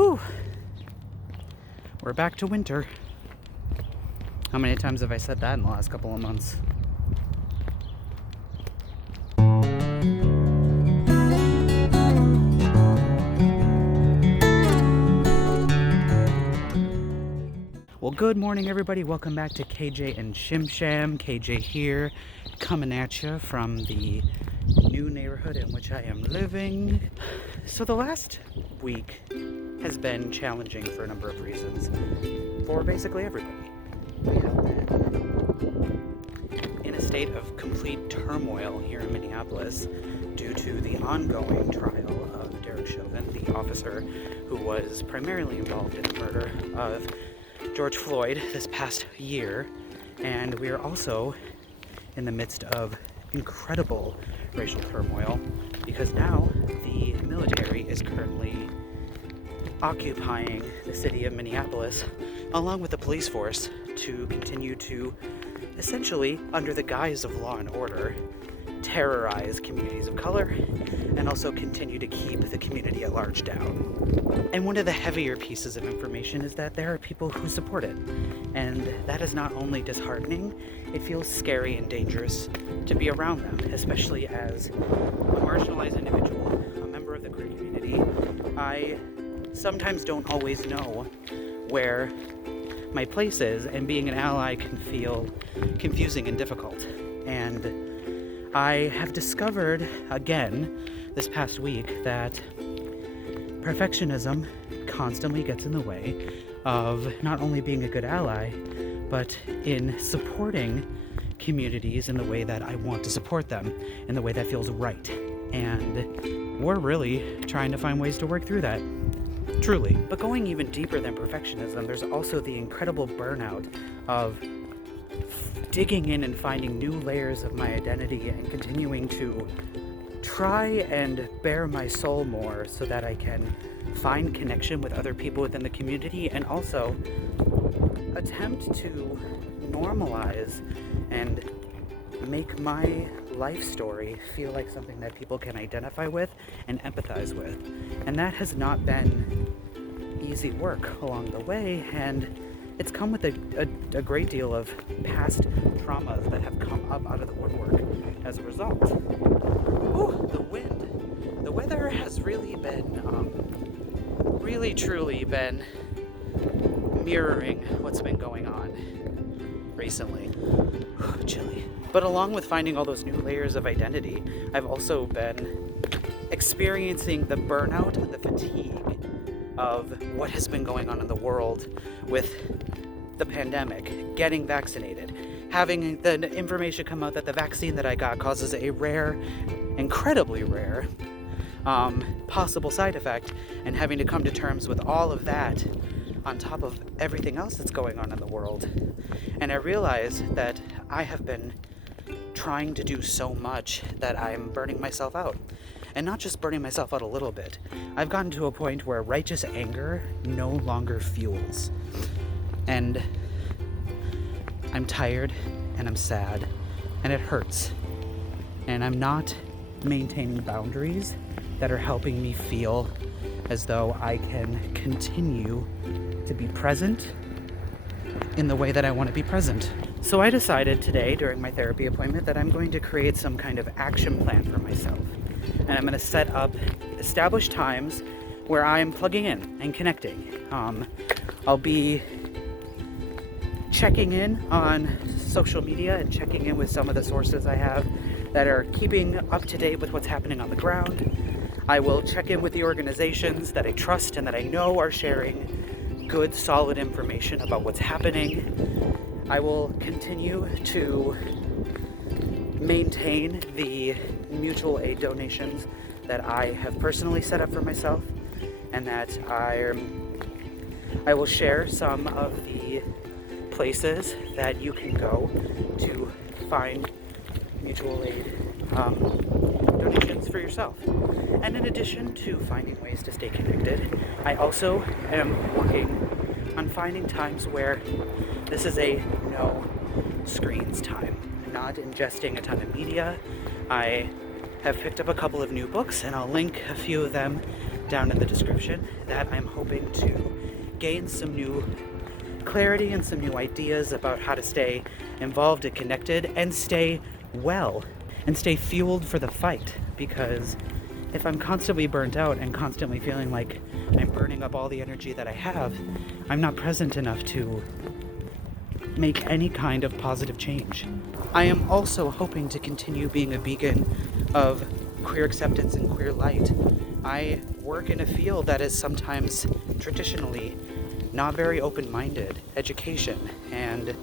Whew. We're back to winter. How many times have I said that in the last couple of months? Well, good morning, everybody. Welcome back to Jay and Shim Sham. KJ here, coming at you from the new neighborhood in which I am living. So the last week has been challenging for a number of reasons for basically everybody. We have been in a state of complete turmoil here in Minneapolis due to the ongoing trial of Derek Chauvin, the officer who was primarily involved in the murder of George Floyd this past year. And we are also in the midst of incredible racial turmoil because now the military is currently occupying the city of Minneapolis along with the police force to continue to essentially, under the guise of law and order, terrorize communities of color and also continue to keep the community at large down. And one of the heavier pieces of information is that there are people who support it. And that is not only disheartening, it feels scary and dangerous to be around them, especially as a marginalized individual, a member of the queer community. I sometimes don't always know where my place is, and being an ally can feel confusing and difficult. And I have discovered again this past week that perfectionism constantly gets in the way of not only being a good ally, but in supporting communities in the way that I want to support them, in the way that feels right. And we're really trying to find ways to work through that. Truly. But going even deeper than perfectionism, there's also the incredible burnout of digging in and finding new layers of my identity and continuing to try and bare my soul more so that I can find connection with other people within the community and also attempt to normalize and make my life story feel like something that people can identify with and empathize with. And that has not been easy work along the way, and it's come with a great deal of past traumas that have come up out of the woodwork as a result. Ooh, the wind. The weather has really been, truly been mirroring what's been going on recently. Chilly. But along with finding all those new layers of identity, I've also been experiencing the burnout and the fatigue of what has been going on in the world with the pandemic, getting vaccinated, having the information come out that the vaccine that I got causes a rare, incredibly rare, possible side effect, and having to come to terms with all of that on top of everything else that's going on in the world. And I realized that I have been trying to do so much that I'm burning myself out. And not just burning myself out a little bit. I've gotten to a point where righteous anger no longer fuels. And I'm tired, and I'm sad, and it hurts. And I'm not maintaining boundaries that are helping me feel as though I can continue to be present in the way that I want to be present. So I decided today during my therapy appointment that I'm going to create some kind of action plan for myself. And I'm going to set up established times where I'm plugging in and connecting. I'll be checking in on social media and checking in with some of the sources I have that are keeping up to date with what's happening on the ground. I will check in with the organizations that I trust and that I know are sharing good, solid information about what's happening. I will continue to maintain the mutual aid donations that I have personally set up for myself, and that I will share some of the places that you can go to find mutual aid donations for yourself. And in addition to finding ways to stay connected, I also am working on finding times where this is a no screens time. I'm not ingesting a ton of media. I have picked up a couple of new books, and I'll link a few of them down in the description that I'm hoping to gain some new clarity and some new ideas about how to stay involved and connected and stay well and stay fueled for the fight. Because if I'm constantly burnt out and constantly feeling like I'm burning up all the energy that I have, I'm not present enough to make any kind of positive change. I am also hoping to continue being a beacon of queer acceptance and queer light. I work in a field that is sometimes traditionally not very open-minded, education, and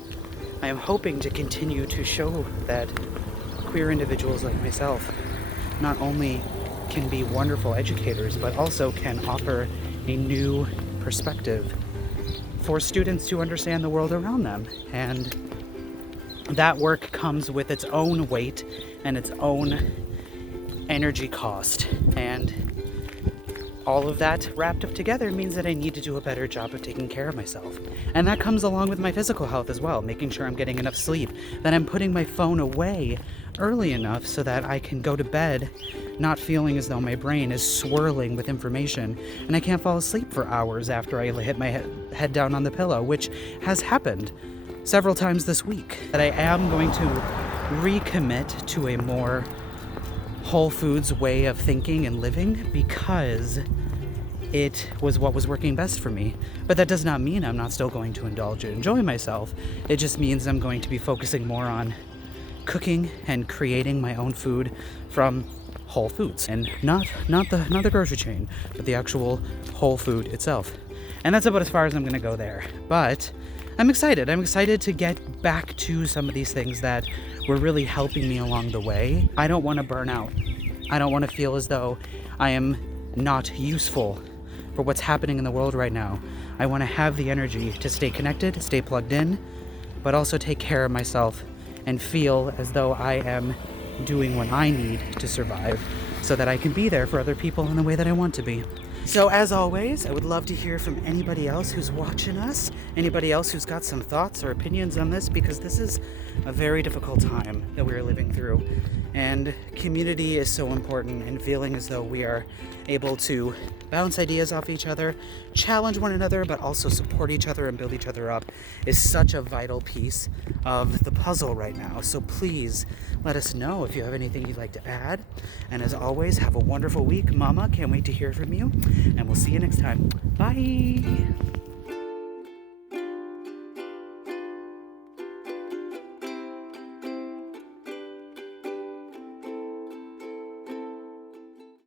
I am hoping to continue to show that queer individuals like myself not only can be wonderful educators, but also can offer a new perspective for students to understand the world around them. And that work comes with its own weight and its own energy cost. And all of that wrapped up together means that I need to do a better job of taking care of myself. And that comes along with my physical health as well, making sure I'm getting enough sleep, that I'm putting my phone away early enough so that I can go to bed not feeling as though my brain is swirling with information and I can't fall asleep for hours after I hit my head down on the pillow, which has happened several times this week. That I am going to recommit to a more whole foods way of thinking and living because it was what was working best for me. But that does not mean I'm not still going to indulge and enjoy myself. It just means I'm going to be focusing more on cooking and creating my own food from Whole Foods, and not the grocery chain, but the actual whole food itself. And that's about as far as I'm gonna go there. But I'm excited. I'm excited to get back to some of these things that were really helping me along the way. I don't want to burn out. I don't want to feel as though I am not useful for what's happening in the world right now. I want to have the energy to stay connected, stay plugged in, but also take care of myself and feel as though I am doing what I need to survive so that I can be there for other people in the way that I want to be. So as always, I would love to hear from anybody else who's watching us, anybody else who's got some thoughts or opinions on this, because this is a very difficult time that we are living through. And community is so important, and feeling as though we are able to bounce ideas off each other, challenge one another, but also support each other and build each other up is such a vital piece of the puzzle right now. So please let us know if you have anything you'd like to add. And as always, have a wonderful week. Mama, can't wait to hear from you. And we'll see you next time. Bye.